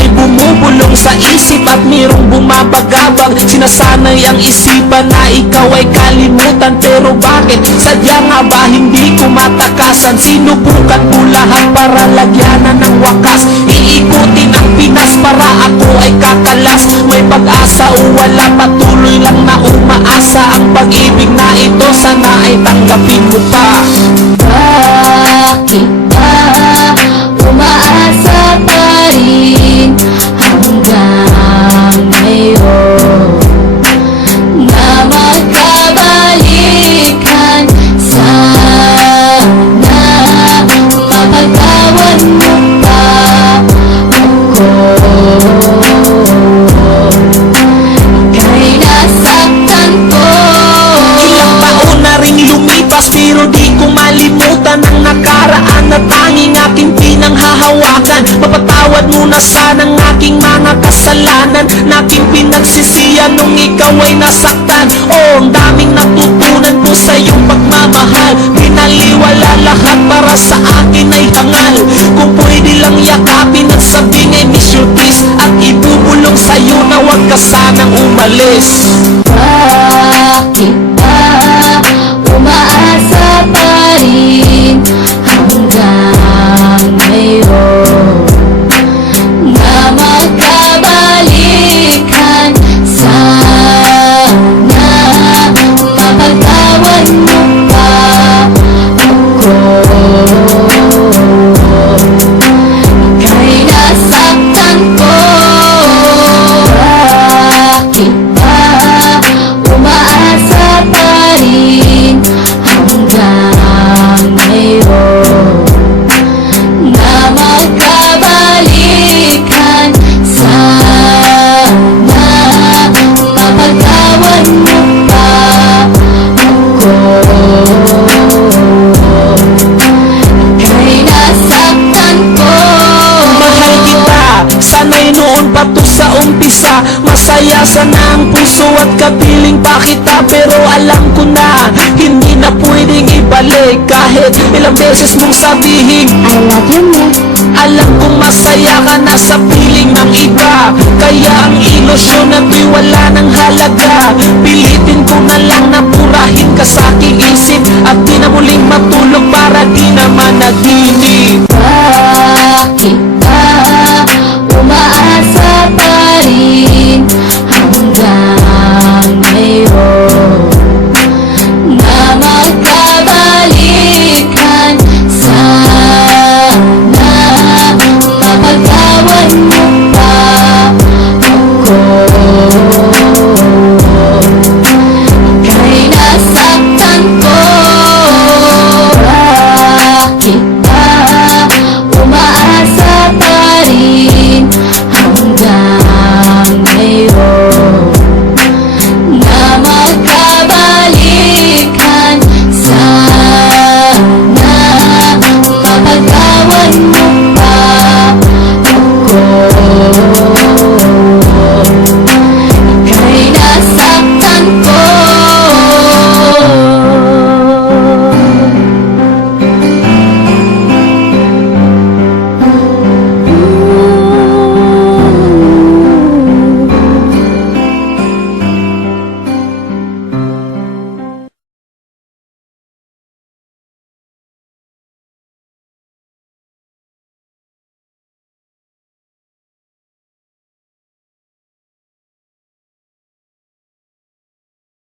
may bumubulong sa isip at mayroong bumabagabag. Sinasanay ang isipan na ikaw ay kalimutan, pero bakit? Sadya nga ba hindi ko matakasan? Sinubukan ko lahat para lagyanan ng wakas. Iikutin ang Pinas para ako ay kakalas. May pag-asa o wala, patuloy lang na umaasa. Ang pag-ibig na ito sana ay tanggapin mo pa. Bakit ba umaasa pa rin hanggang ngayon na magkabalikan? Sana mapagtawan mo pa ako. Ika'y nasaktan ko. Ilang taon na rin lumipas, pero di ko malimutan ang nakaraan na tanging aking pinanghahawakan. Mapatawad mo na sanang aking mga kasalanan, naking pinagsisiyan nung ikaw ay nasaktan. Oh, ang daming natutunan ko sa iyong pagmamahal. Pinaliwala lahat para sa akin ay hangal. Kung pwede lang yakapin at sabing I miss you kiss, at ibubulong sa'yo na huwag ka sanang umalis. Bakit ba umaasa pa rin hanggang ngayon na magkabalikan? Sana mapagtawan mo pa ako. Ika'y nasaktan ko. Bakit ba umaasa pa rin hanggang ngayon na magkabalikan? Sana mapagtawan mo pa ako. Ika'y nasaktan ko. Mahal kita, sana'y noon pa to sa umpisa. Masaya sana ang puso at kapiling pa kita, pero alam ko na hindi na pwedeng ibalik. Kahit ilang beses mong sabihin I love you, alam kong masaya ka na sa